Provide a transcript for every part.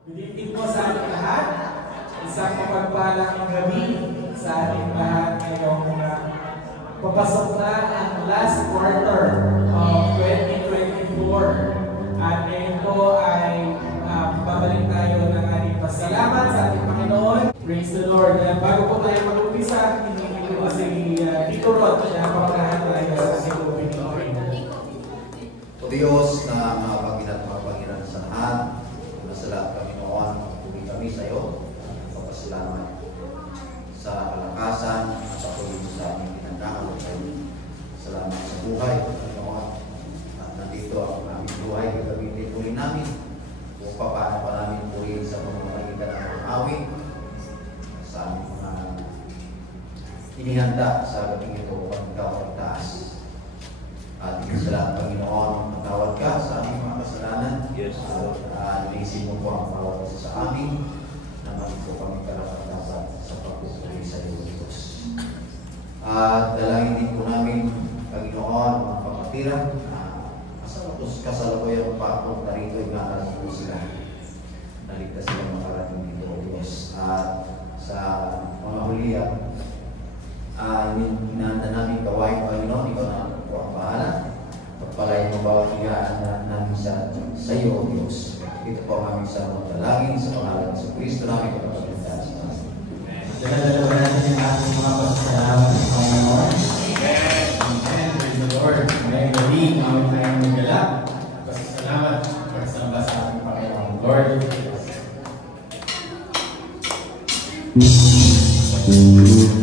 Good evening po sa ating lahat. Isang mapagpalang gabi sa ating lahat ngayong papasok na ang last quarter of 2024. At ngayon po ay babalik tayo ng ating pasalamat sa ating Panginoon. Praise the Lord. Bago po tayo mag-umpisa, hindi ko kasi Tito Rod na paparahan tayo sa ating opening. O Diyos na mapaginan sa lahat, masalamat Panginoon, puri kami sa iyo. Papasalamat sa kalakasan at patuloy sa aming pinagdaan. Salamat sa buhay, Panginoon. At nandito ang aming buhay, gagamitin puri namin kung paano pa namin purihin sa pamamagitan ng mga awit sa aming mga inihanda sa gabing ito upang ikaw ay taas. At salamat Panginoon, matawad ka sa aming mga kasalanan. Yes, Lord. Linisin mo po ang bawat isa sa amin na maging po kami karapat-dapat sa pagpupuri sa iyo, Diyos. At dalangin din po namin, Panginoon, mga kapatiran na kasalukuyan pa kung narito yung nakalas po sila. Naligtas sila makarating dito, Diyos. At sa mga hulihan, hinahanda namin gawain, Panginoon, ikaw na po ang bahala. Pagpalain mo bawat higaan namin sa iyo, Diyos. Ito po ang aming sarong dalangin sa pangalan sa Kristo namin kapagpagpagpagpagpag sa amin. Dala-dalawa natin yung ating mga pasalamat sa Panginoon. Amen. Praise the Lord. Ngayong gabi, kami tayong magala. Pasalamat. Pagsamba sa ating Panginoon. Lord. Amen.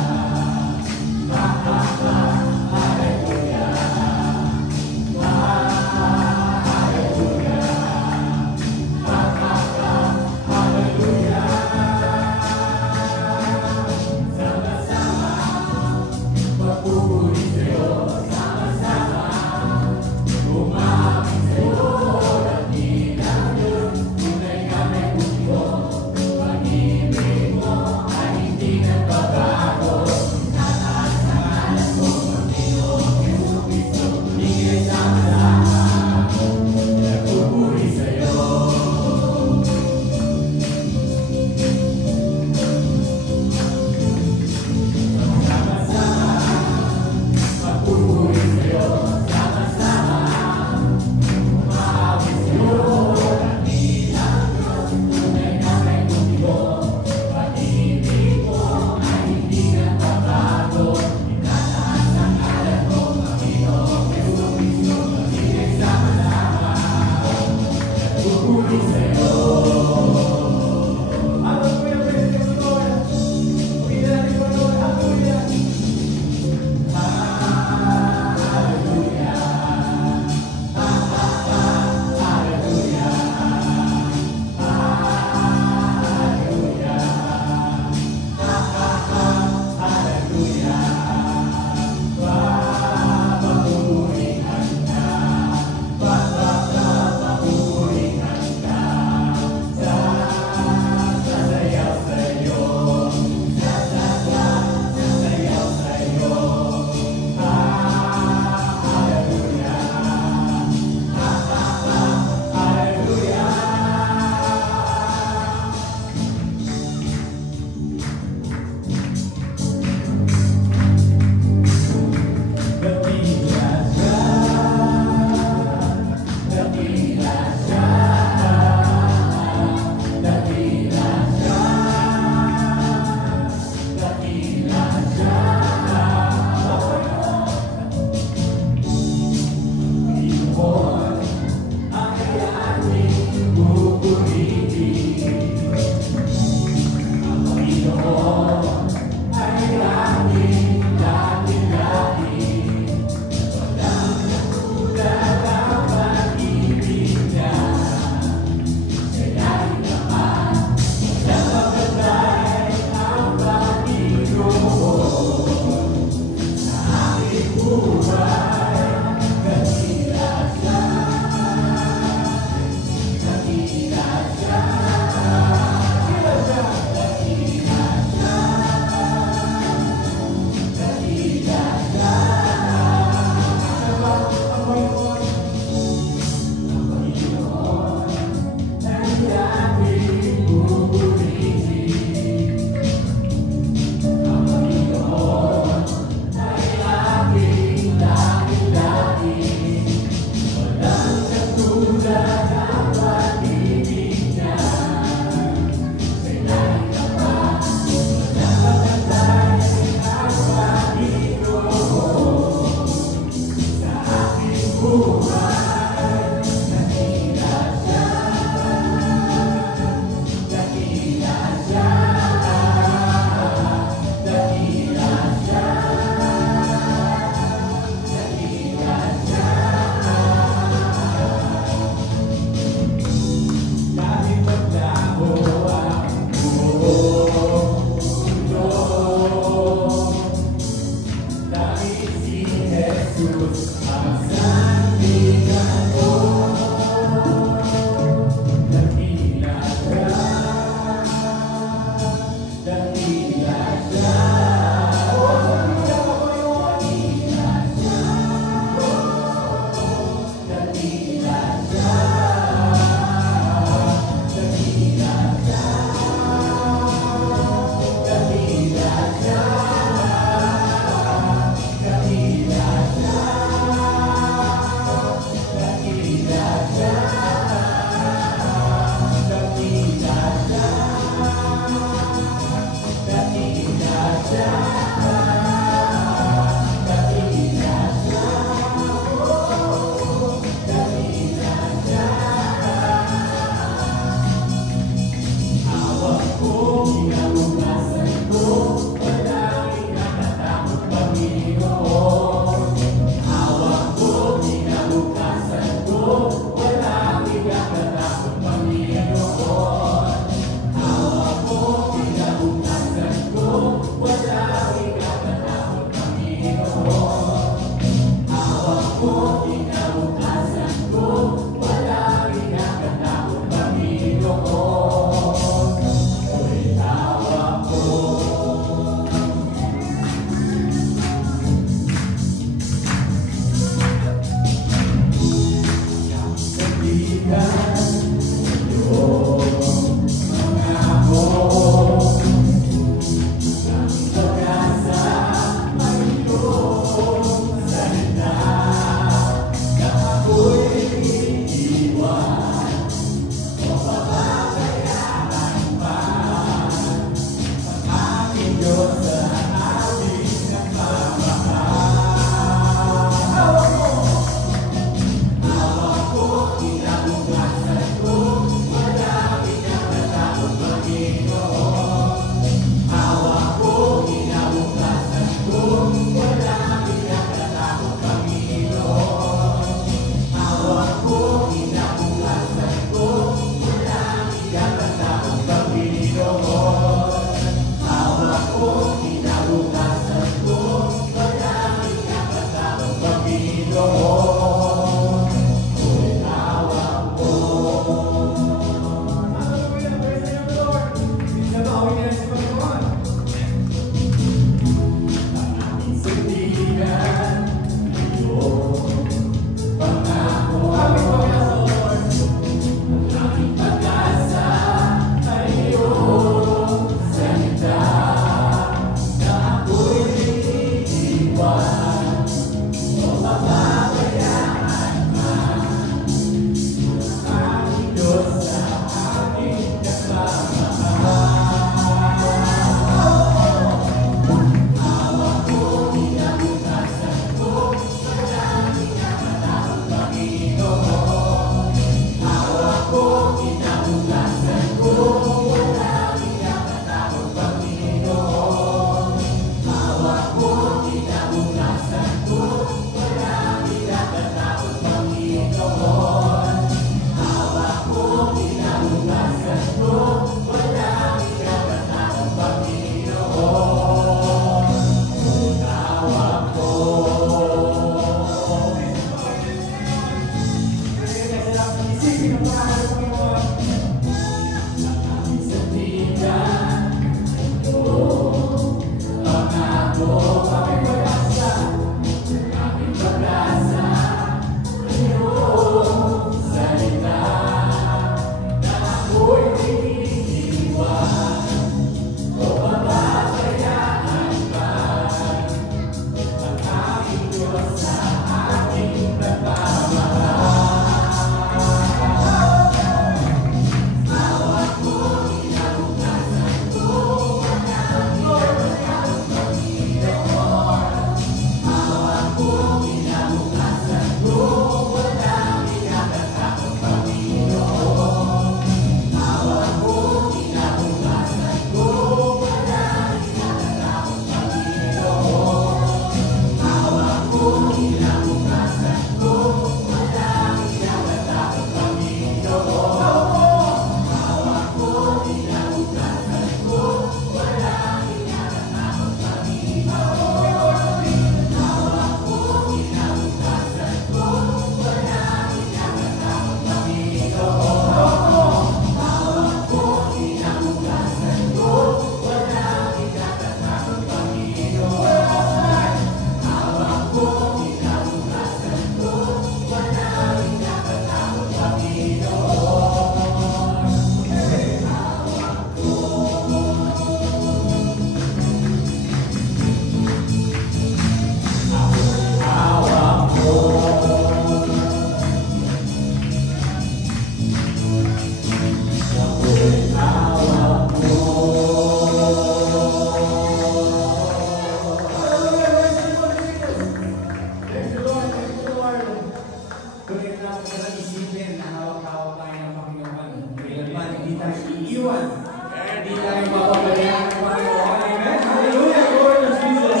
Hindi tayo mapapagayan ng Panginoon. Amen? Hallelujah! Glory to Jesus!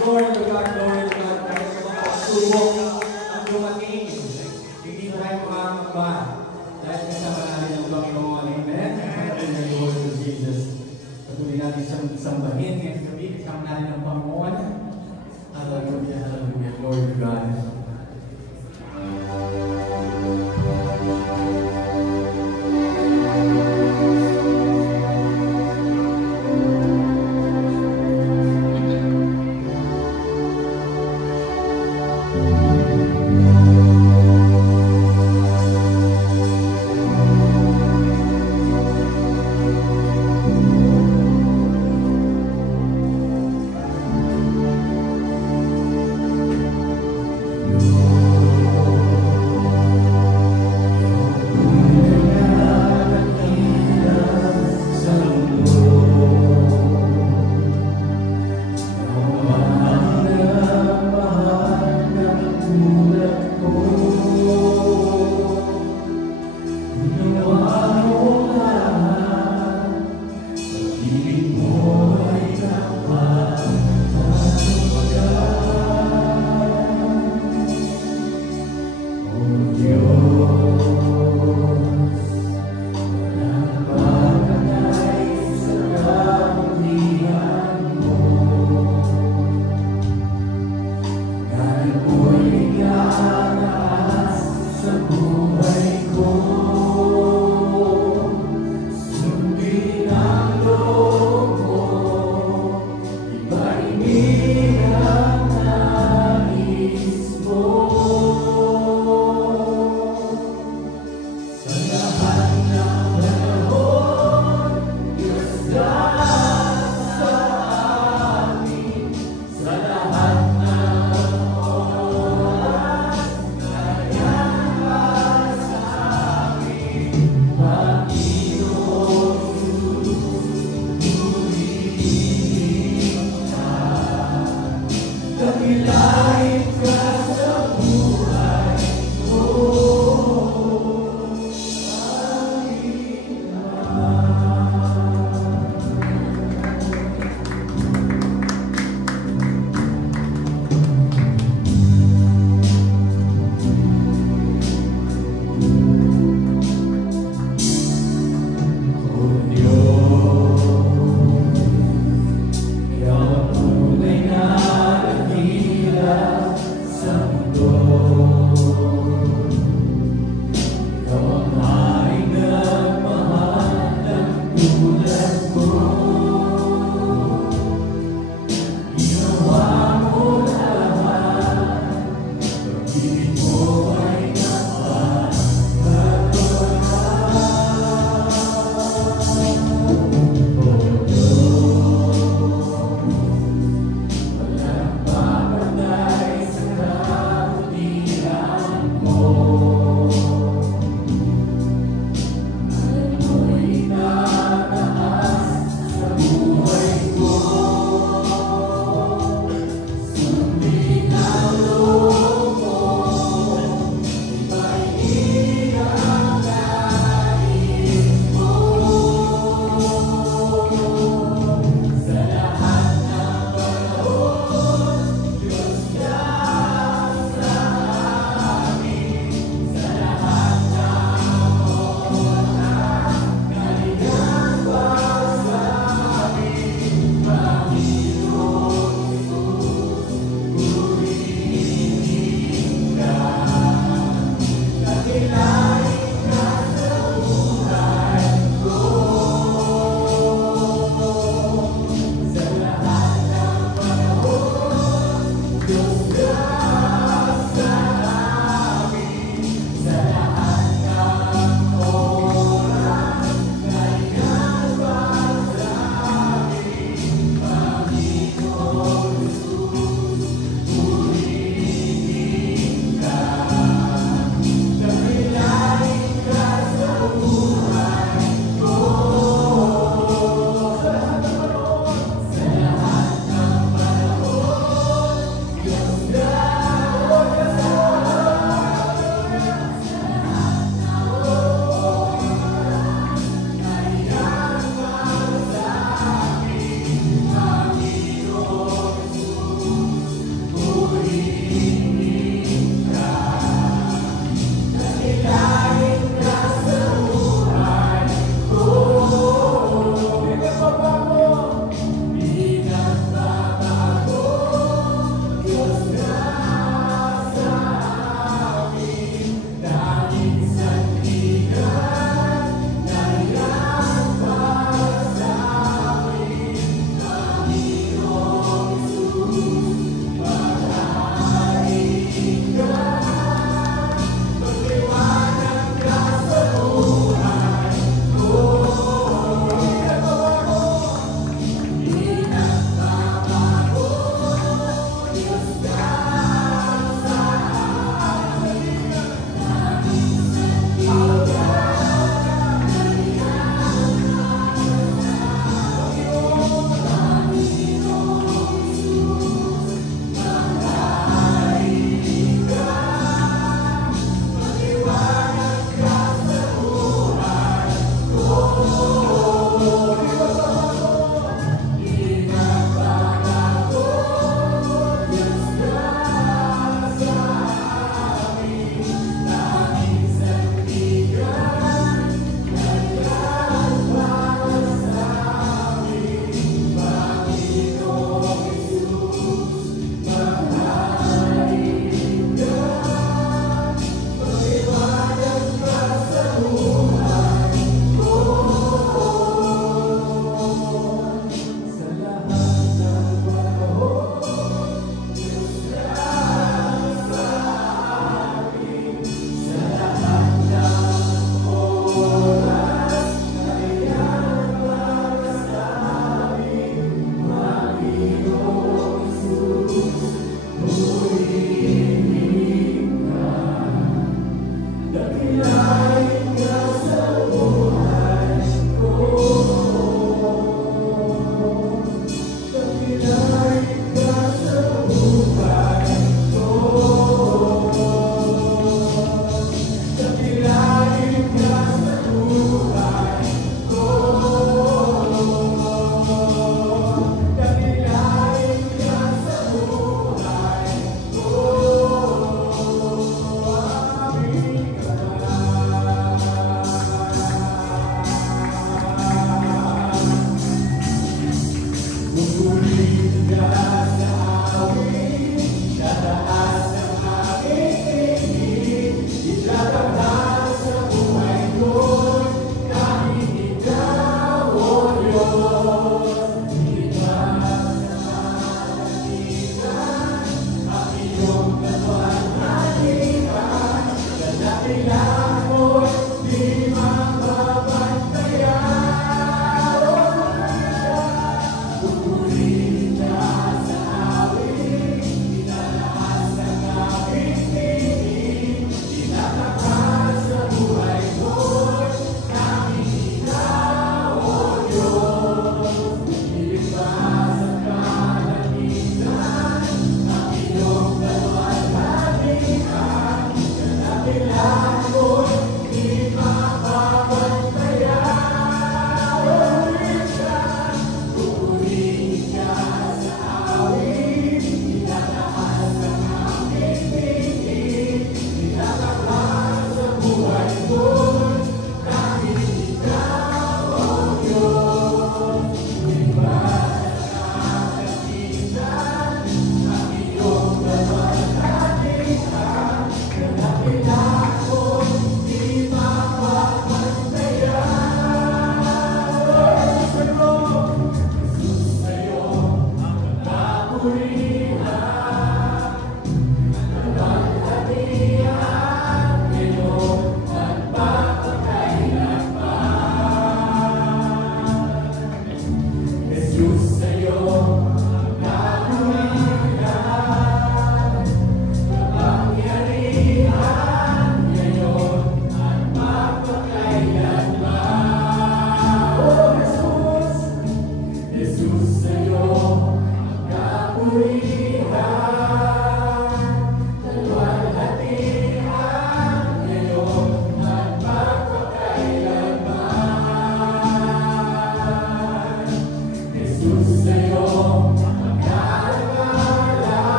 Glory to God! Glory to God! Kahit sa mga pagsubok ang dumating, hindi tayo makakaba. Dahil kasama natin ang Panginoon. Amen? Hallelujah! Glory to Jesus! Patuloy natin siyang sambahin ngayong gabi. Kasama natin ang Panginoon. Hallelujah! Hallelujah! Glory to God!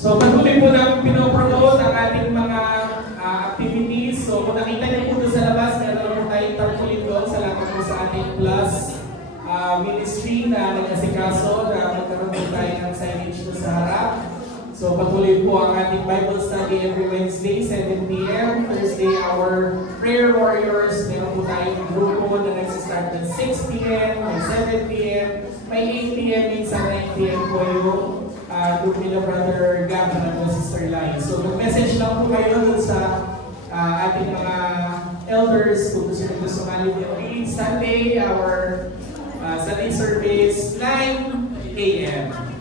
So patuloy po namin pinopromote ang ating mga activities. So kung nakita niyo po doon sa labas, meron po tayong tarpaulin doon. Salamat po sa ating Plus Ministry na nag-asikaso na magkaroon patuloy po ang ating Bible study every Wednesday, 7 p.m. Thursday, our prayer warriors. Meron po tayong grupo na nagsistart ng 6 p.m., may 7 p.m., may 8 p.m., minsan 9 p.m. po yung group nila Brother Gab at Sister Lai. So, mag-message lang po kayo dun sa ating mga elders kung gusto nyo sumali every Sunday, our Sunday service, 9 a.m.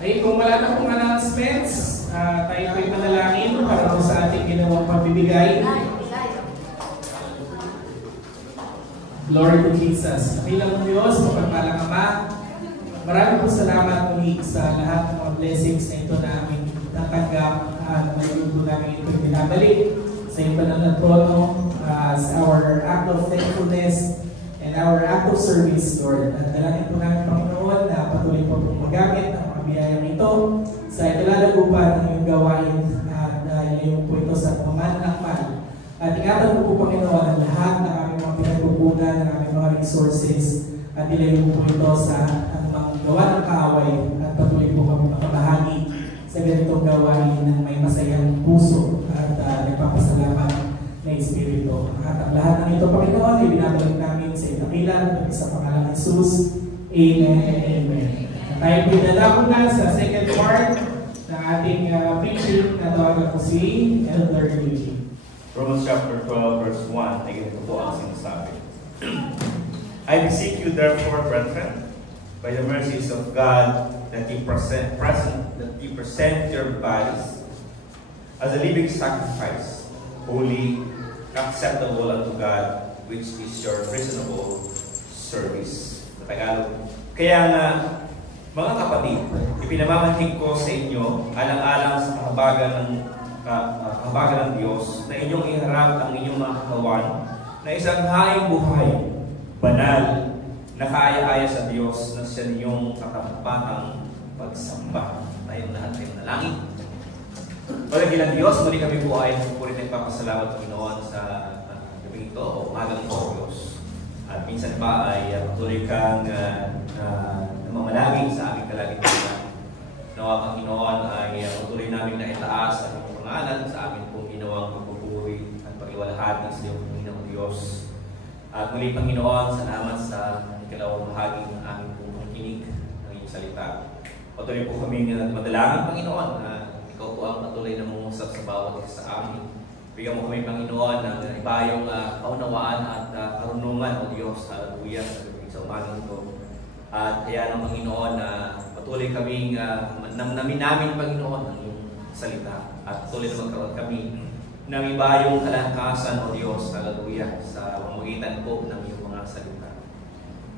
Ay, kung wala na pong announcements, tayo po'y manalangin para po sa ating ginawang pambibigay. Glory to Jesus. Nakilang Diyos, mapagpalang Ama, maraming po salamat muli sa lahat ng mga blessings na ito na aming natanggap at ngayon po namin ito binabalik sa iyong banal na trono as our act of thankfulness and our act of service, Lord. At dalangin po namin, Panginoon, na patuloy po pong magamit ang mga biyayang ito sa ikalalagupan ng iyong gawain at ilayon po ito sa pamanakmal. At ingatan po, Panginoon, ang lahat ng aming mga pinagpupunan, ng aming mga resources at ilayon po ito sa anumang gawa ng kaaway at patuloy po kami makabahagi sa ganitong gawain ng may masayang puso at nagpapasalamat na Espiritu. At ang lahat ng ito, Panginoon, ay binabalik namin sa itakilan at sa pangalan ng Jesus. Amen and amen. Tayo po dadako na sa second part ng ating preaching na tawagan ko si Elder Eugene. Romans chapter 12 verse 1, ay ganito po ang sinasabi. I beseech you therefore, brethren, by the mercies of God, that you present your bodies as a living sacrifice, holy, acceptable unto God, which is your reasonable service. Sa Tagalog. Kaya nga, mga kapatid, ipinamamahig ko sa inyo, alang-alang sa kahabagan ng Diyos, na inyong iharap ang inyong mga katawan, na isang haing buhay, banal, nakaaya-aya sa Diyos, na siya ninyong katapatang pagsamba. Tayong lahat ay manalangin. Palagilang Diyos, muli kami po ay puri nagpapasalamat Panginoon sa gabi ito o umagang po Diyos. At minsan pa ay patuloy kang namamalagin sa aming kalagitnaan. Nawa Panginoon ay patuloy namin na itaas ang iyong pangalan sa amin pong ginawang pagpupuri at pag-iwalhati sa iyong Panginoong Diyos. At muli Panginoon, salamat sa ikalawang bahagi ng aming pong pakikinig ng iyong salita. Patuloy po kami madalangin Panginoon na ikaw po ang patuloy na mungusap sa bawat isa sa amin. Bigyan mo kami, Panginoon, ng ibayong kaunawaan at karunungan, O Diyos, hallelujah, sa umagang ito. At kaya ng Panginoon na patuloy kaming namnamin namin, Panginoon, ang iyong salita. At patuloy na magkaroon kami ng ibayong kalakasan, O Diyos, hallelujah, sa pamamagitan po ng iyong mga salita.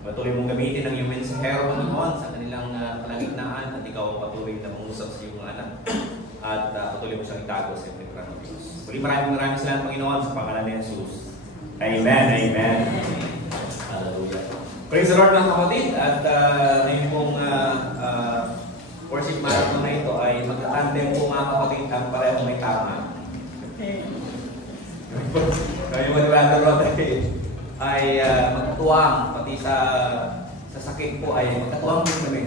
Patuloy mong gamitin ang iyong mensahero, Panginoon, sa kanilang kalagitnaan at ikaw ang patuloy na mangusap sa iyong mga anak. At patuloy mo siyang itago sa iyong ng Diyos. Muli maraming salamat, Panginoon, sa pangalan ni Jesus. Amen, amen. Hallelujah. Praise the Lord, mga kapatid. At ngayon pong worship marathon na ito ay magkatandem po, mga kapatid, ang pareho may tama. Ngayon mga Brother Rod ay magkatuwang, pati sa sakit po ay magkatuwang din kami.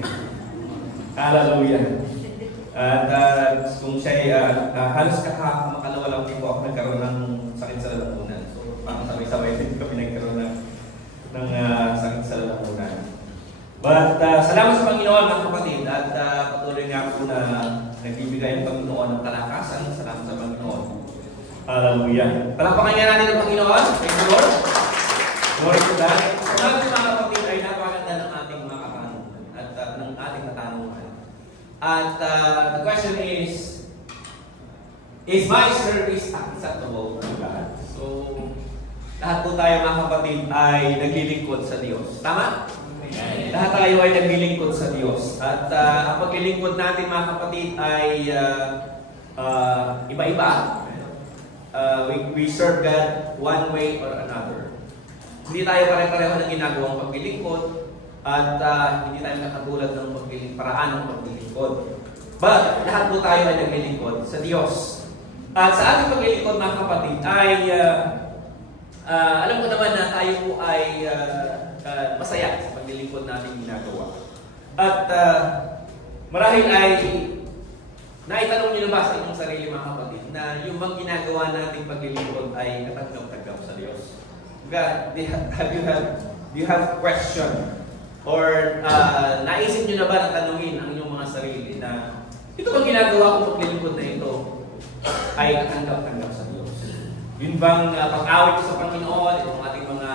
Hallelujah. At kung siya halos makalawa lang din po ako nagkaroon ng sakit sa lalamunan. So parang sabay-sabay din kami nagkaroon ng sakit sa lalamunan. But salamat sa Panginoon, mga kapatid. At patuloy nga po na nagbibigay ang Panginoon ng kalakasan. Salamat sa Panginoon. Hallelujah. Palakpakan nga natin ang Panginoon. Thank you, Lord. Glory to God. Salamat sa mga kapatid ay napakaganda ng ating mga katanungan at ng ating katanungan. At the question is my service acceptable to God? So, lahat po tayo, mga kapatid, ay naglilingkod sa Diyos. Tama? Amen. Lahat tayo ay naglilingkod sa Diyos. At ang paglilingkod natin, mga kapatid, ay iba-iba. We serve God one way or another. Hindi tayo pare-pareho ng ginagawang paglilingkod. At hindi tayo nakatulad ng paraan ng paglilingkod. But lahat po tayo ay naglilingkod sa Diyos. At sa ating paglilingkod, mga kapatid, ay alam ko naman na tayo po ay masaya sa paglilingkod natin ginagawa. At marahil ay Naitanong niyo na ba sa inyong sarili mga kapatid na yung bang ginagawa nating paglilingkod ay katanggap-tanggap sa Diyos? God, do you have question? Or naisip niyo na ba na tanungin ang inyong mga sarili na ito bang ginagawa ko paglilingkod na ito ay katanggap-tanggap sa Diyos? Yun bang pag-awit ko sa Panginoon, itong ating mga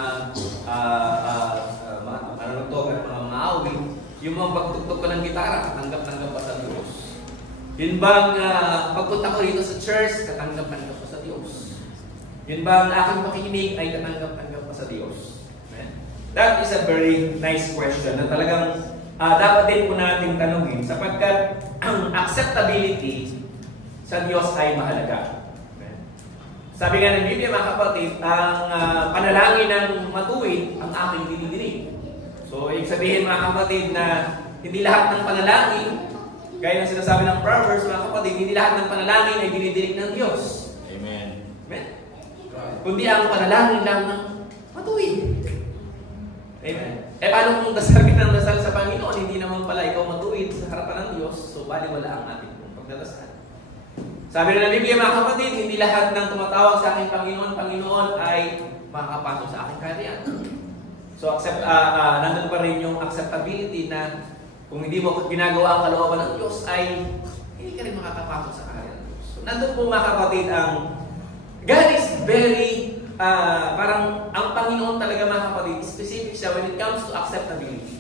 manunugtog at mga awit, yung mga pagtugtog ko ng gitara, katanggap-tanggap pa sa Diyos? Yun bang pagpunta ko rito sa church, katanggap-tanggap pa sa Diyos? Yun bang aking pakikinig ay katanggap-tanggap pa sa Diyos? Amen? That is a very nice question na talagang dapat din po natin tanungin sapagkat ang acceptability sa Diyos ay mahalaga. Amen? Sabi nga ng Biblia mga kapatid, ang panalangin ng matuwid ang aking dinidinig. So, ibig sabihin mga kapatid na hindi lahat ng panalangin, gaya ng sinasabi ng Proverbs, mga kapatid, hindi lahat ng panalangin ay dinidinig ng Diyos. Amen. Amen? Kundi ang panalangin lang ng matuwid. Amen? Paano kung dasal ka ng dasal sa Panginoon, hindi naman pala ikaw matuwid sa harapan ng Diyos, so baliwala ang ating pagdadasal. Sabi na ng Biblia, mga kapatid, hindi lahat ng tumatawag sa aking Panginoon ay makakapasok sa aking kaharian. So, nandun pa rin yung acceptability na kung hindi mo ginagawa ang kalooban ng Diyos, ay hindi ka rin makakapasok sa kaharian ng Diyos. So, nandun po mga kapatid, God is very, parang ang Panginoon talaga mga kapatid, specific siya when it comes to acceptability.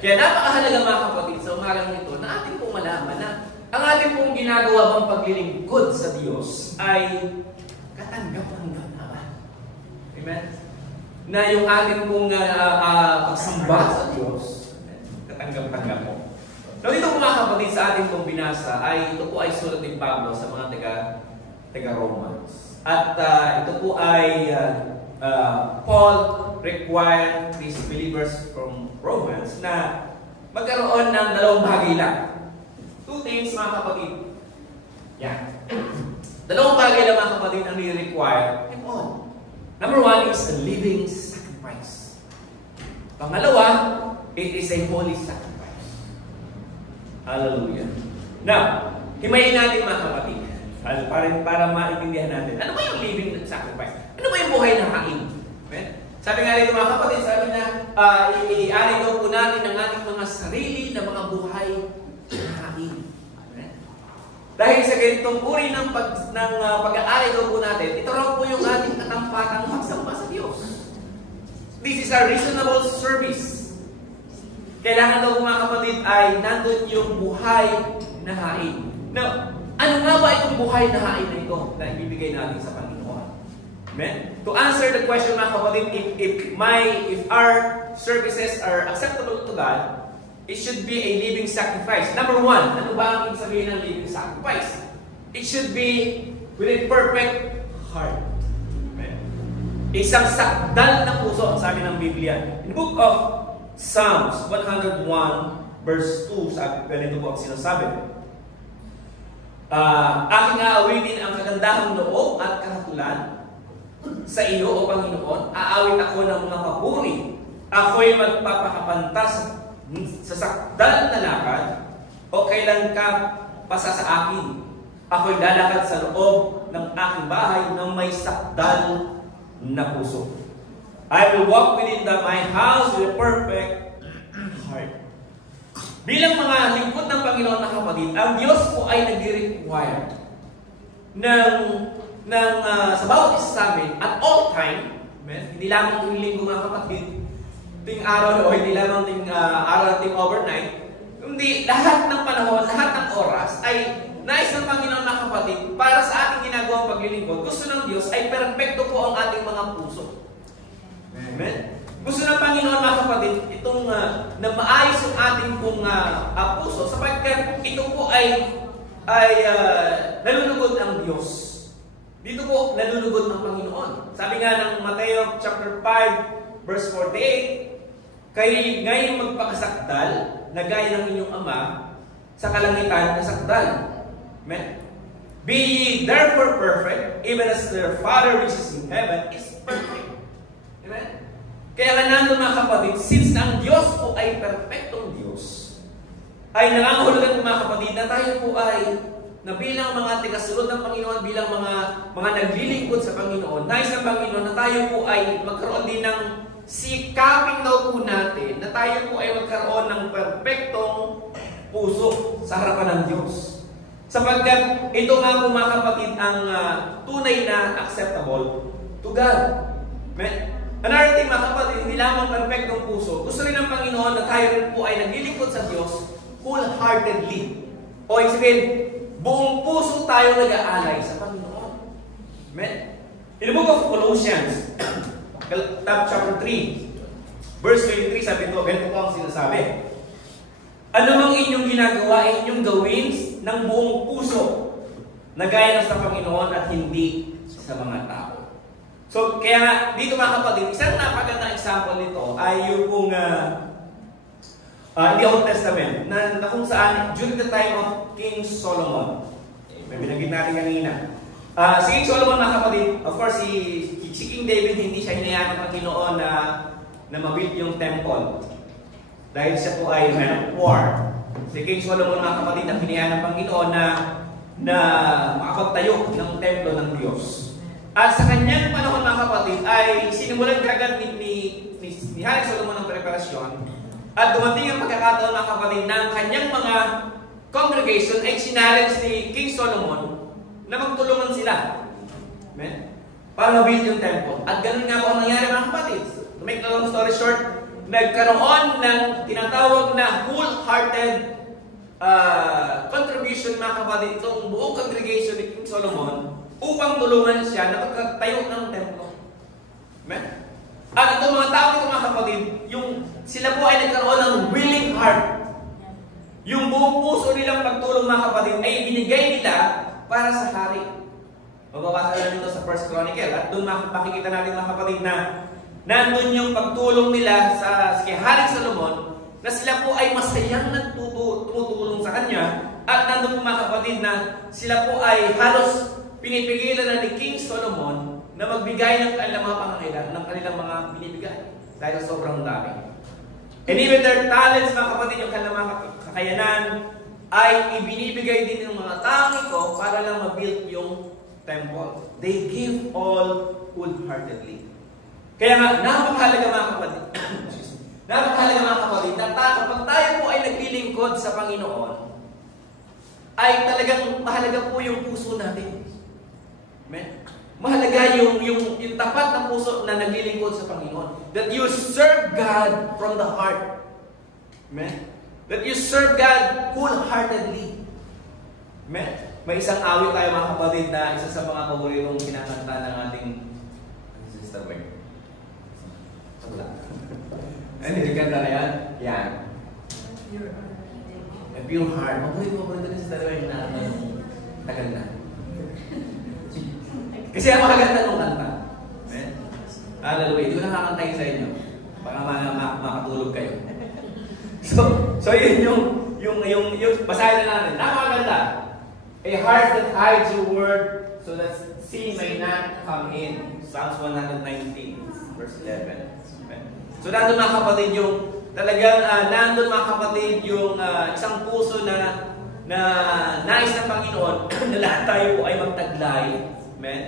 Kaya napakahalaga mga kapatid sa umagang ito na ating pong malaman na ang ating pong ginagawa bang paglilingkod sa Diyos ay katanggap-tanggap naman. Amen? Na yung ating pong pagsamba sa Diyos, katanggap-tanggap mo. So dito po mga kapatid sa ating pong binasa ay ito po ay sulat ni Pablo sa mga taga-Romans. At ito po ay Paul required these believers from Romans na magkaroon ng dalawang bagay lang. Two things mga kapatid. Yan. Dalawang bagay lang mga kapatid ang ni-require ni Paul. Number one is a living sacrifice. Pangalawa, it is a holy sacrifice. Hallelujah. Now, himayin natin mga kapatid. Para maintindihan natin. Ano ba yung living sacrifice? Ano ba yung buhay na hain? Okay? Sabi nga rin mga kapatid, sabi na i-ari daw po natin ang ating mga sarili na mga buhay na hain. Okay? Dahil sa ganitong uri ng pag-aari daw po natin, ito raw po yung ating katampatang magsamba sa Diyos. This is a reasonable service. Kailangan daw po mga kapatid ay nandun yung buhay na hain. Now, ano nga ba itong buhay na hain na ito na ibibigay natin sa Panginoon? Amen? To answer the question mga kapatid, if our services are acceptable to God, it should be a living sacrifice. Number one, ano ba ang ibig sabihin ng living sacrifice? It should be with a perfect heart. Amen? Isang sakdal na puso, ang sabi ng Biblia. In the book of Psalms 101 verse 2, ganito po ang sinasabi. Aking aawitin ang kagandahang loob at kahatulan sa iyo, O Panginoon. Aawit ako ng mga papuri. Ako'y magpapakapantas sa sakdal na lakad, o kailan ka pasa sa akin. Ako'y lalakad sa loob ng aking bahay ng may sakdal na puso. I will walk within my house with a perfect heart. Bilang mga lingkod ng Panginoon na kapatid, ang Diyos po ay nag-require sa bawat isa sa amin, at all time, hindi lamang tuwing linggo mga kapatid, ting araw o hindi lamang ting araw at ting overnight, hindi lahat ng panahon, lahat ng oras ay nais ng Panginoon na kapatid para sa ating ginagawang paglilingkod. Gusto ng Diyos ay perpekto po ang ating mga puso. Amen? Gusto ng Panginoon mga kapatid, itong na maayos ang ating pong puso sapagkat ito po ay nalulugod ang Diyos. Dito po nalulugod ang Panginoon. Sabi nga ng Mateo chapter 5 verse 48, kayo ngayon magpakasakdal na gaya ng inyong Ama sa kalangitan na sakdal. Amen? Be ye therefore perfect, even as their Father which is in heaven is perfect. Amen? Kaya nga nandun mga kapatid, since ang Diyos po ay perfectong Diyos, ay nangangahulugan mga kapatid na tayo po ay na bilang mga tigasunod ng Panginoon, bilang mga naglilingkod sa Panginoon, nais ng Panginoon na tayo po ay magkaroon din ng sikapin daw po natin, na tayo po ay magkaroon ng perpektong puso sa harapan ng Diyos. Sapagkat ito nga po mga kapatid ang tunay na acceptable to God. Another thing mga kapatid, hindi lamang perpektong puso. Gusto rin ng Panginoon na tayo rin po ay naglilingkod sa Diyos wholeheartedly. O isipin, buong puso tayo nag-aalay sa Panginoon. Amen? In the book of Colossians, chapter 3, verse 23, sabi ito, ganito po ang sinasabi. Ano mang inyong ginagawa, inyong gawin ng buong puso, na gaya ng sa Panginoon at hindi sa mga tao. So, kaya dito mga kapatid, isang napagandang example nito ay yung kung in the Old Testament, na kung saan, during the time of King Solomon, may binanggit natin kanina. Si King Solomon mga kapatid, of course, si King David, hindi siya hinayaan ng Panginoon na mabuild yung temple. Dahil siya po ay man of war. Si King Solomon mga kapatid, ang hinayaan ng Panginoon na makapagtayo ng templo ng Diyos. At sa kanyang panahon mga kapatid, ay sinimulan kagad ni Hari Solomon ang preparasyon. At dumating ang pagkakataon mga kapatid na ang kanyang mga congregation ay sinalens ni King Solomon na magtulungan sila. Amen? Para mabuild yung temple. At ganun nga po ang nangyari mga kapatid. To make the long story short, nagkaroon ng tinatawag na wholehearted contribution mga kapatid itong buong congregation ni King Solomon upang tulungan siya na magtayo ng templo. Amen? At itong mga tao ito mga kapatid, sila po ay nagkaroon ng willing heart. Yung buong puso nilang pagtulong mga kapatid ay binigay nila para sa hari. Mababasa natin ito sa 1 Chronicle at doon makikita natin mga kapatid na nandun yung pagtulong nila kay Hari Solomon na sila po ay masayang tumutulong sa kanya at nandun po mga kapatid na sila po ay halos pinipigilan na ni King Solomon na magbigay ng kanilang mga pangangailangan, ng kanilang mga binibigay dahil sobrang dami. And even their talents mga kapatid, yung kanilang mga kakayanan ay ibinibigay din ng mga tao ito para lang ma-build yung temple. They give all wholeheartedly. Kaya nga, napakahalaga mga kapatid, napakahalaga mga kapatid, na kapag tayo po ay naglilingkod sa Panginoon, ay talagang mahalaga po yung puso natin. Amen? Mahalaga yung tapat na puso na naglilingkod sa Panginoon. That you serve God from the heart. Amen? That you serve God wholeheartedly. Amen? May isang awit tayo mga kapatid na isa sa mga paboritong kinakanta ng ating Sister Weng. Wala. Ano yung kanta na yan? Yan. A pure heart. Paborito ni Sister Weng na tagal na. Kasi ang makaganda ng kanta. Amen? Hallelujah. Hindi ko nakakantayin sa inyo. Baka makatulog kayo. So yun yung basahin na natin. Napakaganda. A heart that hides your word so that sin may not come in. Psalms 119, verse 11. Amen? So nandun mga kapatid yung talagang nandun mga kapatid yung isang puso na nais ng Panginoon na lahat tayo po ay magtaglay. Amen?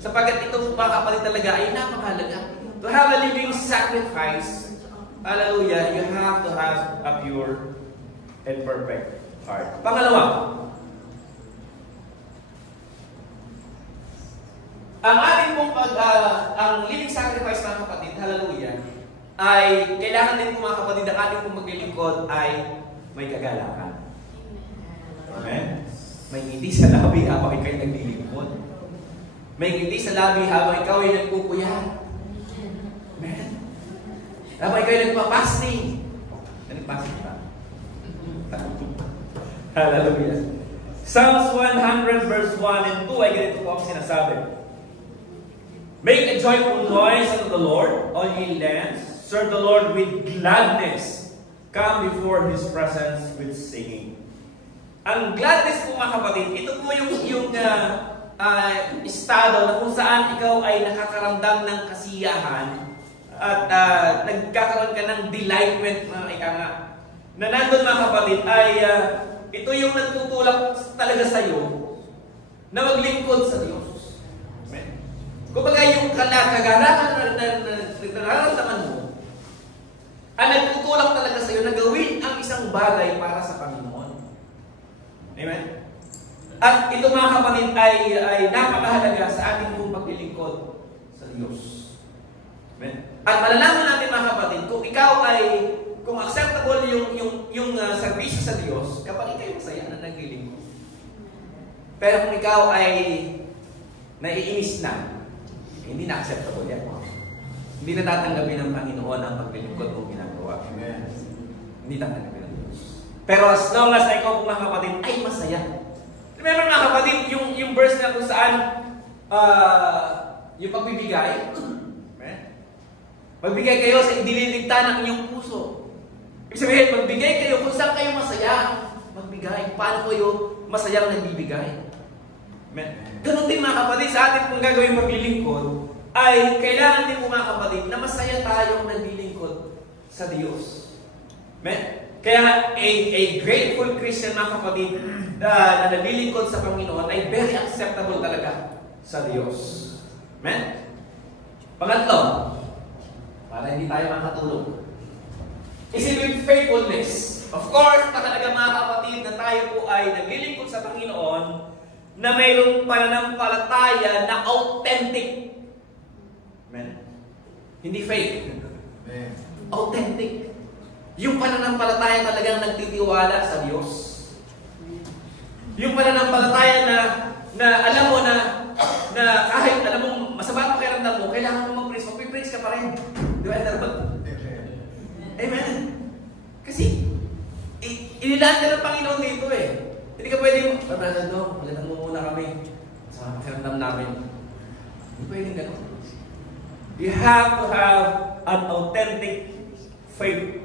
Sapagkat ito mga kapatid talaga ay napakahalaga. To have a living sacrifice, hallelujah, you have to have a pure and perfect heart. Pangalawa, ang ating pong ang living sacrifice mga kapatid, hallelujah, ay kailangan din po mga kapatid ang ating pong maglilingkod ay may kagalakan. Amen? May ngiti sa labi habang ikaw'y naglilingkod. May ngiti sa labi habang ikaw ay nagpupuyat. Amen? Habang ikaw ay nagpapasting. Nagpapasting pa. Hallelujah. Psalms 100 verse 1 and 2 ay ganito po ang sinasabi. Make a joyful noise unto the Lord, all ye lands. Serve the Lord with gladness. Come before His presence with singing. Ang gladness po mga kapatid, ito po yung estado na kung saan ikaw ay nakakaramdam ng kasiyahan at nagkakaroon ka ng delightment, ika nga, na nandun mga kapatid ay ito yung nagtutulak talaga sa iyo na maglingkod sa Diyos. Amen. Kumbaga yung kaganahan na nararamdaman mo ang nagtutulak talaga sa iyo na gawin ang isang bagay para sa Panginoon. Amen. At ito mga kapatid ay napakahalaga sa ating pong paglilingkod sa Diyos. Amen. At malalaman natin mga kapatid kung acceptable yung serbisyo sa Diyos kapag ikaw masaya na naglilingkod. Pero kung ikaw ay naiinis na, hindi na acceptable yan. Hindi na tatanggapin ng Panginoon ang paglilingkod mong ginagawa. Amen. Hindi tatanggapin ng Diyos. Pero as long as na ikaw mga kapatid ay masaya. Remember mga kapatid, yung verse na kung saan yung pagbibigay, magbigay kayo sa idililigta ng inyong puso. Ibig sabihin, magbigay kayo kung saan kayo masaya. Magbigay. Paano kayo masayang nagbibigay? Ganun din mga kapatid, sa atin kung gagawin maglilingkod, ay kailangan din po mga kapatid na masaya tayong naglilingkod sa Diyos. Kaya a grateful Christian mga kapatid na naglilingkod sa Panginoon ay very acceptable talaga sa Diyos. Amen? Pangatlo, para hindi tayo makatulog, is it with faithfulness? Of course, talaga mga kapatid na tayo po ay naglilingkod sa Panginoon na mayroong pananampalataya na authentic. Amen? Hindi fake. Amen. Authentic. Yung pananampalataya talagang nagtitiwala sa Diyos. Yung pananampalataya na alam mo na kahit alam mo masama ang pakiramdam mo, kailangan mo mag-preach, mag-preach ka pa rin. Di ba? Amen. Kasi inilaan ka ng Panginoon dito eh. Hindi ka pwede brother, palitan mo muna kami. Masama ang pakiramdam namin. Hindi pwede gano'n. You have to have an authentic faith.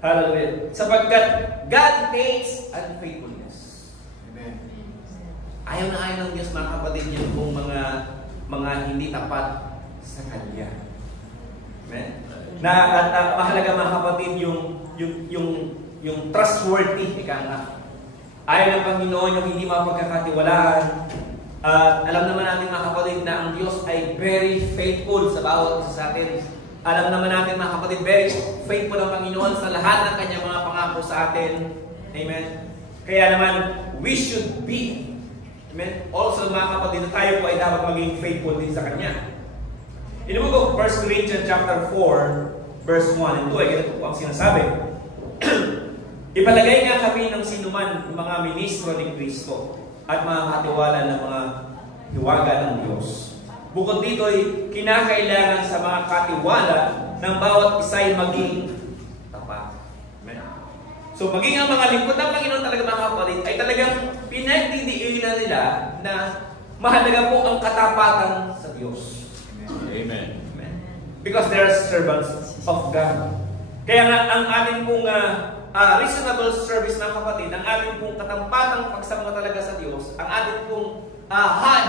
Hallelujah. Sapagkat God hates unfaithfulness. Amen. Ayaw ng Diyos mga kapatid niyo kung mga hindi tapat sa Kanya. Amen. At mahalaga mga kapatid yung trustworthy, ika nga. Ayaw ng Panginoon yung hindi mapagkakatiwalaan. Alam naman natin mga kapatid na ang Diyos ay very faithful sa bawat isa sa atin. Alam naman natin mga kapatid, very faithful ang Panginoon sa lahat ng Kanyang mga pangako sa atin. Amen. Kaya naman, we should be, amen, also mga kapatid, na tayo po ay dapat maging faithful din sa Kanya. In the book of 1 Corinthians chapter 4, verse 1 and 2, ay ganito po ang sinasabi. Ipalagay nga kami ng sinuman ng mga ministro ni Kristo at mga katiwala ng mga hiwaga ng Diyos. Bukod dito ay kinakailangan sa mga katiwala ng bawat isa ay maging tapat. Amen. So maging ang mga lingkod ng Panginoon talaga mga kapatid ay talagang pinagdidiinan nila na mahalaga po ang katapatan sa Diyos. Amen. Amen. Because they are servants of God. Kaya nga ang ating pong reasonable service ng kapatid, ang ating pong katampatang pagsama talaga sa Diyos, ang ating pong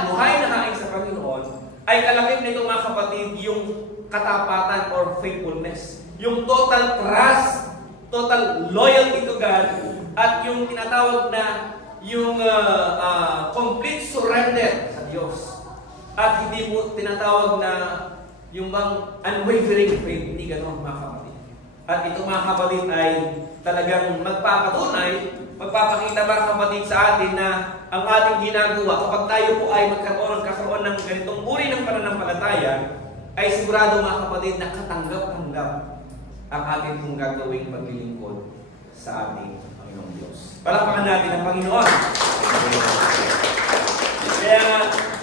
buhay na hain sa Panginoon, ay kalakip nito mga kapatid yung katapatan or faithfulness. Yung total trust, total loyalty to God, at yung tinatawag na yung complete surrender sa Diyos. At hindi mo tinatawag na yung bang unwavering faith, hindi gano'n mga kapatid. At ito mga kapatid ay talagang magpapakita mga kapatid sa atin na ang ating ginagawa kapag tayo po ay magkaroon ng ganitong uri ng pananampalataya ay sigurado mga kapatid na katanggap-tanggap ang ating pong gagawing paglilingkod sa ating Panginoong Diyos. Palakpakan natin ang Panginoon. Kaya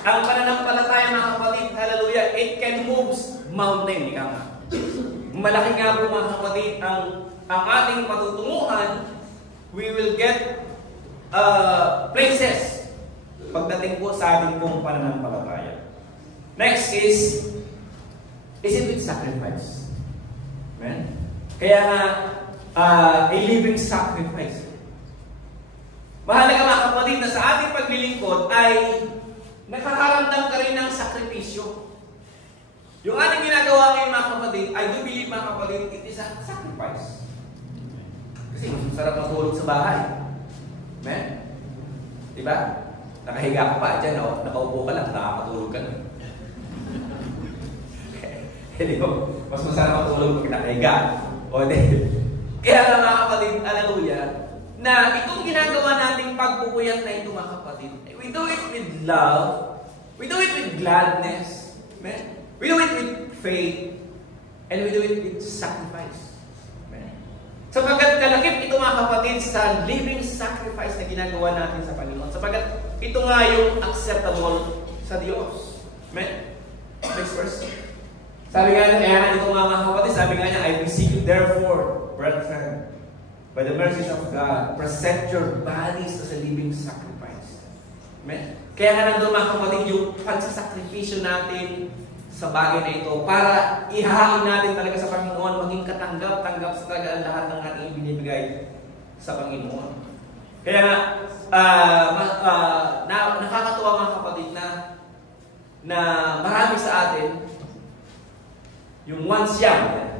ang pananampalataya mga kapatid, hallelujah, it can move mountain. Ika nga. Malaki nga po mga kapatid ang ating patutunguhan. We will get places pagdating po sa ating pong pananampalataya. Next is it with sacrifice? Amen? Kaya nga, a living sacrifice. Mahalaga mga kapatid na sa ating paglilingkod ay nakakaramdam ka rin ng sakripisyo. Yung ating ginagawa ngayon mga kapatid, I do believe mga kapatid, it is a sacrifice. Kasi Kasi mas masarap matulog sa bahay. Amen? Diba? Nakahiga ka pa dyan, o, nakaupo ka lang, nakakatulog ka na. Hindi ko, mas masarap matulog pag nakahiga. O, di. Kaya nga mga kapatid, hallelujah, na itong ginagawa nating pagpupuyat na ito mga kapatid, we do it with love, we do it with gladness, amen? We do it with faith, and we do it with sacrifice. Amen? Sapagkat kalakip ito mga kapatid sa living sacrifice na ginagawa natin sa Panginoon. Sapagkat ito nga yung acceptable sa Diyos. Amen? Next verse. Sabi nga niya, ito mga kapatid, sabi nga niya, I beseech you therefore, brethren, by the mercies of God, present your bodies as a living sacrifice. Amen? Kaya nga nandun mga kapatid, yung pagsasakripisyo natin sa bagay na ito para ihain natin talaga sa Panginoon, maging katanggap-tanggap sa talaga ang lahat ng ating ibinibigay sa Panginoon. Kaya nakakatuwa mga kapatid na marami sa atin yung once young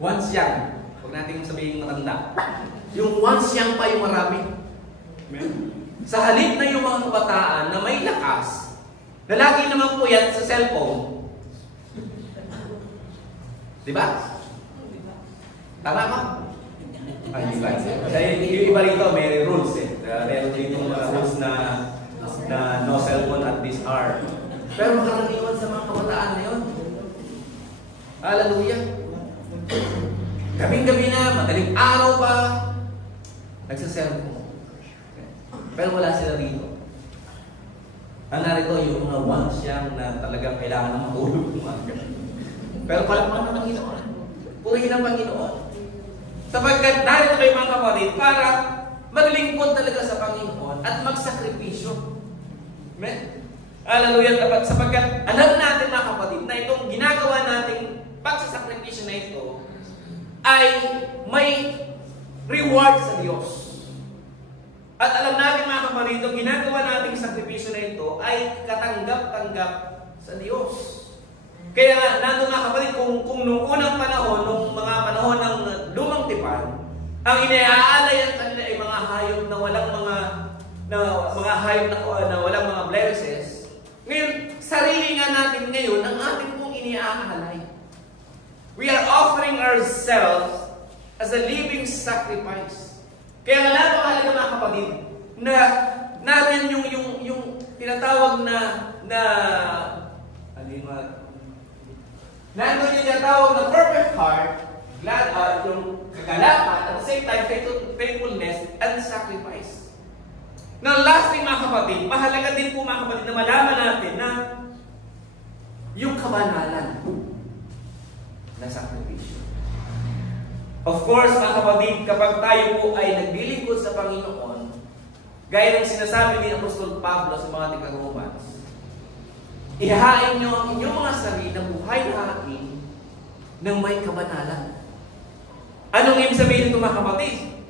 once young, huwag natin sabihin matanda, yung once young pa yung marami. Sa halip na yung mga kabataan na may lakas na lagi naman puyat sa cellphone. Diba? Tama ba? Ay, di ba? Yung iba rito, may rules eh. Meron dito mga rules na no cellphone at this hour. Pero karaniwan sa mga kabataan na yun. Hallelujah. Gabing-gabi na, madaling araw pa, nagsa-cellphone. Pero wala sila rito. Ang narito yung mga once young na talagang kailangan ng matulog umaga. Pero palakpan ng Panginoon. Purihin ang Panginoon. Sapagkat narito kayo mga kapatid para maglingkod talaga sa Panginoon at magsakripisyo. Amen? Hallelujah. Sapagkat alam natin mga kapatid na itong ginagawa nating pagsasakripisyo na ito ay may reward sa Diyos. At alam natin mga kapatid, itong ginagawa nating sakripisyo na ito ay katanggap-tanggap sa Diyos. Kaya nga, nandun mga kapatid, kung nung unang panahon, nung mga panahon ng lumang tipan, ang iniaalay kanila ay mga hayop na walang mga hayop na walang mga blemishes. Ngayon, sarili nga natin ngayon ang ating pong iniaalay. We are offering ourselves as a living sacrifice. Kaya nga napakahalaga mga kapatid na natin yung tinatawag na nandun yung tinatawag na perfect heart, yung kagalakan, at the same time, faithfulness and sacrifice. Now, last thing mga kapatid, mahalaga din po mga kapatid na malaman natin na yung kabanalan na sakripisyo. Of course, mga kapatid, kapag tayo po ay naglilingkod sa Panginoon, gaya ng sinasabi ni Apostol Pablo sa mga Romans, ihahain nyo ang inyong mga sarili na buhay na hain ng may kabanalan. Anong ibig sabihin ito mga kapatid?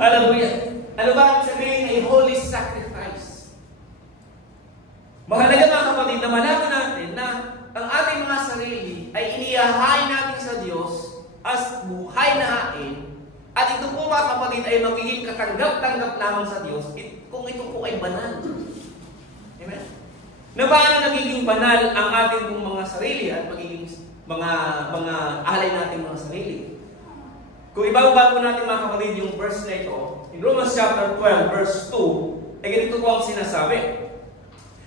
Hallelujah. Ano ba ang sabihin ay holy sacrifice? Mahalaga mga kapatid na malaman natin na ang ating mga sarili ay inihahain natin sa Diyos as buhay na hain, at ito po mga kapatid ay magiging katanggap-tanggap lamang sa Diyos kung ito po ay banal. Amen? Na paano nagiging banal ang ating mga sarili at magiging mga alay natin mga sarili? Kung ibababa po natin mga kapatid yung verse na ito, in Romans chapter 12 verse 2, ay ganito po ang sinasabi.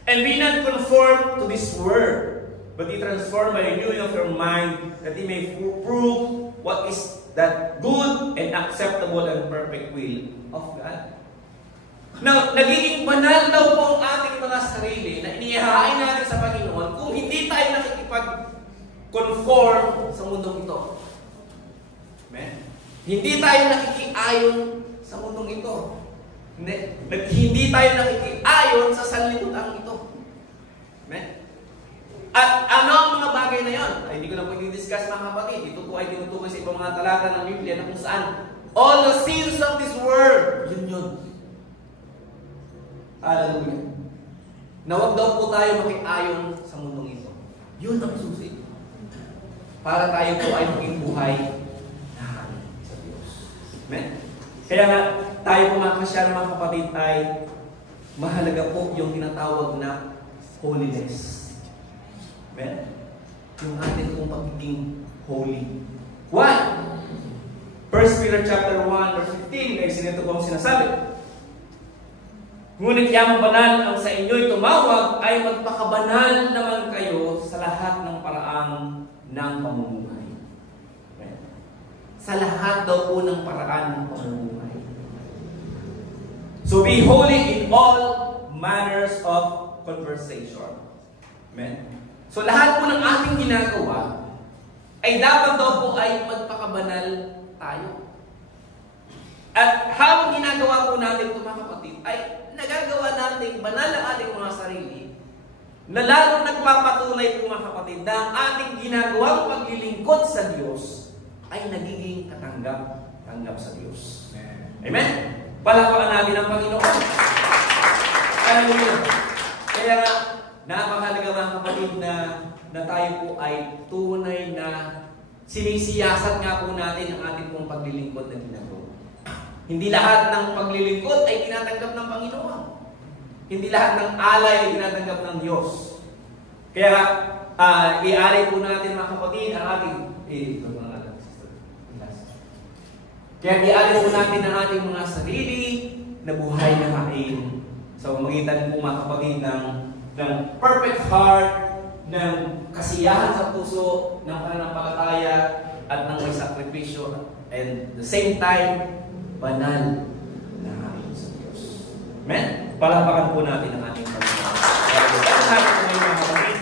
And be not conformed to this world, but be transformed by the renewing of your mind, that ye may prove what is that good and acceptable and perfect will of God. Now, nagiging banal daw po ang ating mga sarili na inihahain natin sa Panginoon kung hindi tayo nakikipag-conform sa mundong ito. Amen? Hindi tayo nakikiayon sa mundong ito. Hindi tayo nakikiayon sa sanlibutan ito. Amen? At ano ang mga bagay na yon? Ay, hindi ko na po i-discuss mga kapatid. Ito po ay tinutukoy sa ibang mga talata ng Biblia na kung saan all the sins of this world, yun. Hallelujah. Na huwag daw po tayo makiayon sa mundong ito. Yun ang susi. Para tayo po ay maging buhay na sa Diyos. Amen? Kaya nga, tayo po mga Kristyano, mga kapatid, ay mahalaga po yung tinatawag na holiness. Amen? Yung atin pong pagiging holy. Why? 1 Peter chapter 1 verse 15, guys, sinito po ang sinasabi. Ngunit yamang banal ang sa inyo'y tumawag ay magpakabanal naman kayo sa lahat ng paraang ng pamumuhay. Amen? Sa lahat daw po ng paraan ng pamumuhay. So be holy in all manners of conversation. Amen? So lahat po ng ating ginagawa ay dapat daw po ay magpakabanal tayo. At habang ginagawa po natin ito, mga kapatid, ay nagagawa natin banal ang ating mga sarili na lalo nagpapatunay po, mga kapatid, na ang ating ginagawang paglilingkod sa Diyos ay nagiging katanggap sa Diyos. Amen? Palakpakan natin ang Panginoon. Hallelujah. Kaya nga, napakahalaga, mga kapatid, na tayo po ay tunay na sinisiyasat nga po natin ang ating pong paglilingkod na ginagawa. Hindi lahat ng paglilingkod ay tinatanggap ng Panginoon. Hindi lahat ng alay ay tinatanggap ng Diyos. Kaya, i-alay po natin, mga kapatid, ang ating... Kaya i-alay po natin ang ating mga sarili na buhay na hain. So, magitan po, mga kapatid, ng perfect heart, ng kasiyahan sa puso, ng pananampalataya, at ng may sakripisyo, and the same time, banal na hain sa Diyos. Amen? Palakpakan po natin ang ating Panginoon. Kaya natin po ngayon, mga kapatid,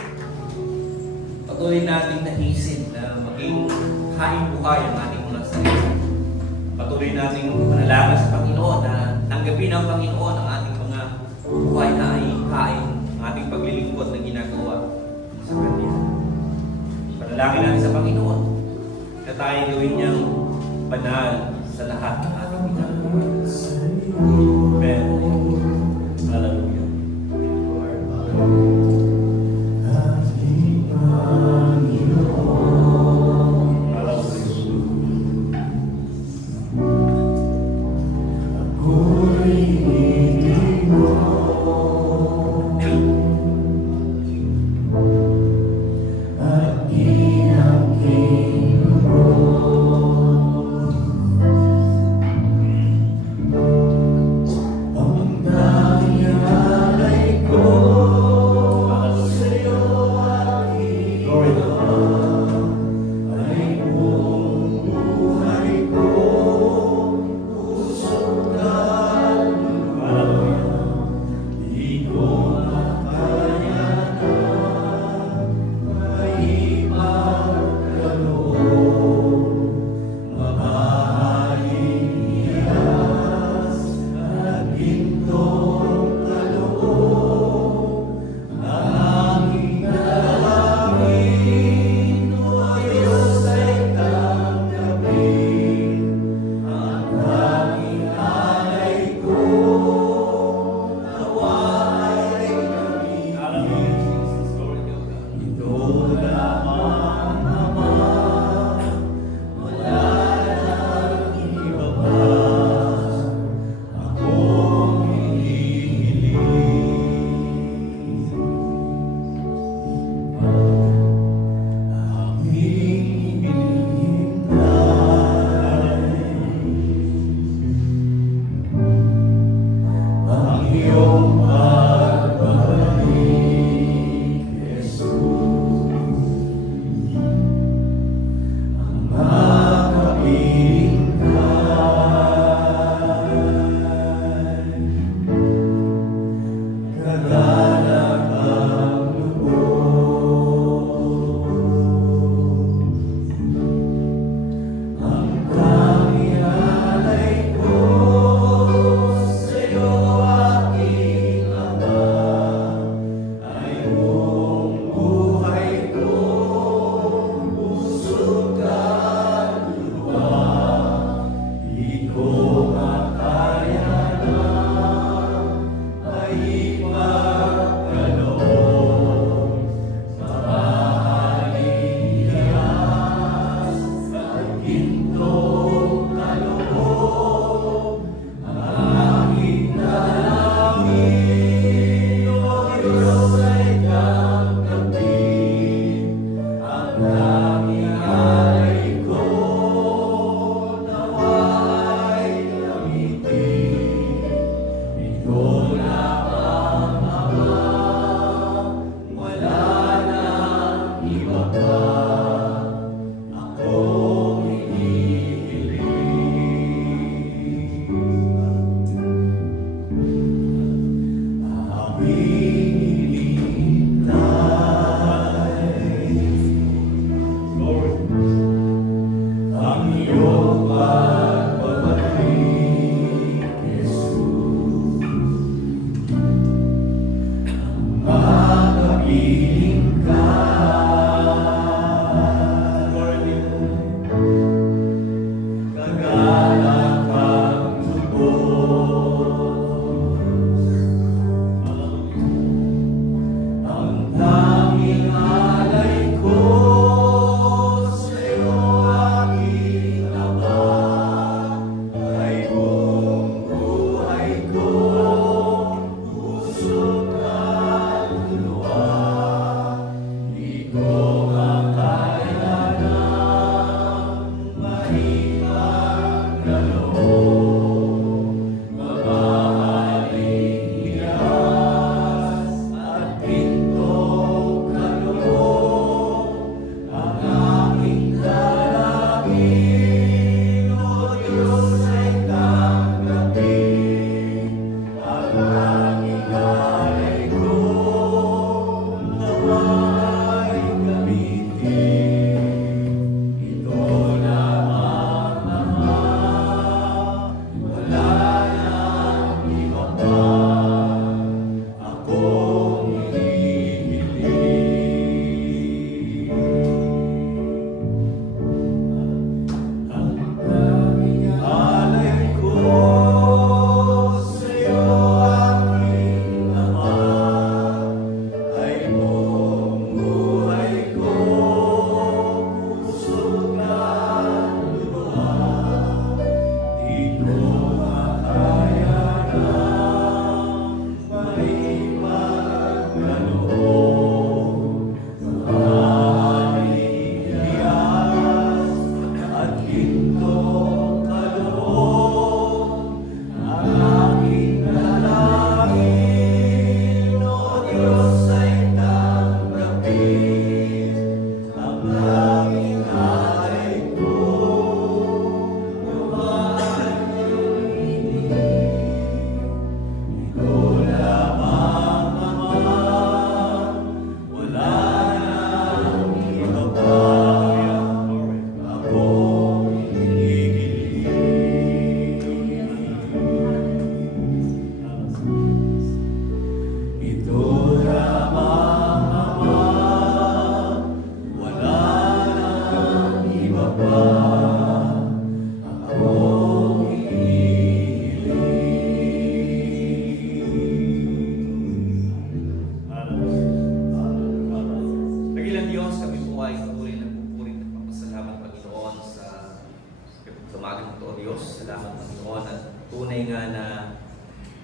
patuloy natin naisip na maging hain buhay ang ating mga sarili. Patuloy natin manalangin sa Panginoon na tanggapin ng Panginoon ang ating mga buhay na hain, ang ating paglilingkod na ginagawa sa Kanya. Panalangin natin sa Panginoon na tayo gawin niyang banal sa lahat ng ating ginagawa. Amen. Hallelujah.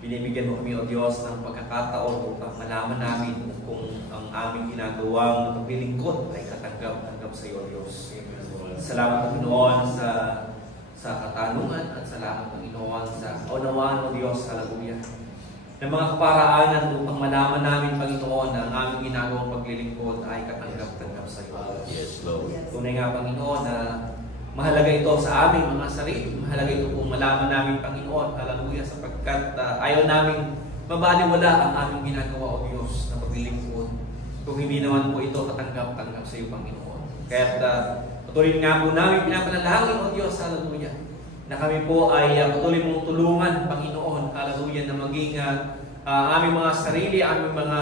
Binibigyan mo kami, O Diyos, ng pagkakataon upang malaman namin kung ang aming ginagawang paglilingkod ay katanggap-tanggap sa iyo, O Diyos. Salamat, Panginoon, sa katanungan at salamat, Panginoon, sa kaunawaan, O Diyos, hallelujah, ng mga kaparaanan upang malaman namin, Panginoon, na ang aming ginagawang paglilingkod ay katanggap-tanggap sa iyo. Yes, Lord. Tunay nga, Panginoon, na mahalaga ito sa aming mga sarili. Mahalaga ito kung malaman namin, Panginoon, hallelujah, sapagkat ayaw namin mabaliwala ang aming ginagawa, O Diyos, na paglilingkod. Kung hindi naman po ito katanggap-tanggap sa iyo, Panginoon. Kaya patuloy nga po namin pinapanalangin, O Diyos, hallelujah, na kami po ay patuloy mong tulungan, Panginoon, hallelujah, na maging aming mga sarili, aming mga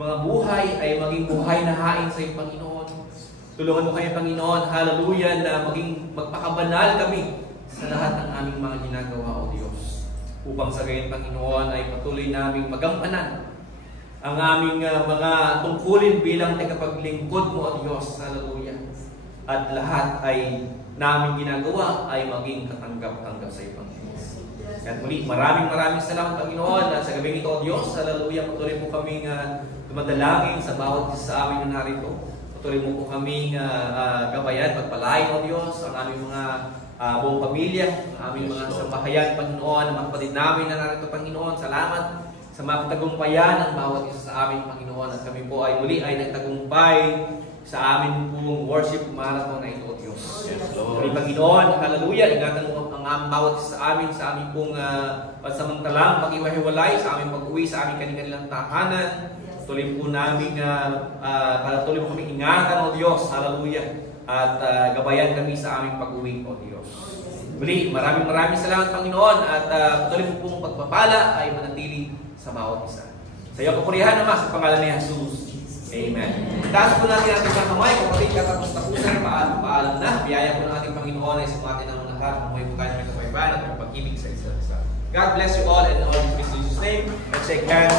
buhay ay maging buhay na hain sa iyo, Panginoon. Tulungan mo kayo, Panginoon, hallelujah, na maging magpakabanal kami sa lahat ng aming mga ginagawa, O Diyos. Upang sa gayon, Panginoon, ay patuloy naming magampanan ang aming mga tungkulin bilang tagapaglingkod mo, O Diyos, hallelujah. At lahat ay namin ginagawa ay maging katanggap-tanggap sa iyo, Panginoon. At muli, maraming salamat, Panginoon, sa gabing ito, O Diyos, hallelujah. Patuloy po kaming dumadalangin sa bawat isa sa amin na narito. Patuloy mo po kaming gabayan, pagpalain, O Diyos, ang aming mga buong pamilya, ang aming mga sambahayan, Panginoon, ang mga kapatid namin na narito, Panginoon. Salamat sa mga katagumpayan ng bawat isa sa amin, Panginoon. At kami po ay muli ay nagtagumpay sa amin pong worship marathon na ito, O Diyos. Yes, Lord. Panginoon, hallelujah, ingatan mo ang bawat isa sa amin pong pansamantalang pag-iwahiwalay, sa aming pag-uwi, sa aming kanilang tahanan. Tuloy po namin, tuloy mo kami ingatan, O Diyos, hallelujah, at gabayan kami sa aming pag-uwi, O Diyos. Muli, maraming salamat, Panginoon, at tuloy mo pong pagpapala ay manatili sa bawat isa. Sa iyo, papurihan naman sa pangalan ni Jesus. Amen. Taas po natin ating mga kamay, kapatid, katapos-tapusan, paalam na. Biyaya po ng ating Panginoon ay sumatin ang lahat. Umuwi po tayo ng kapayapaan at ng pag-ibig sa isa't isa. God bless you all and all in Jesus' name. Let's shake hands.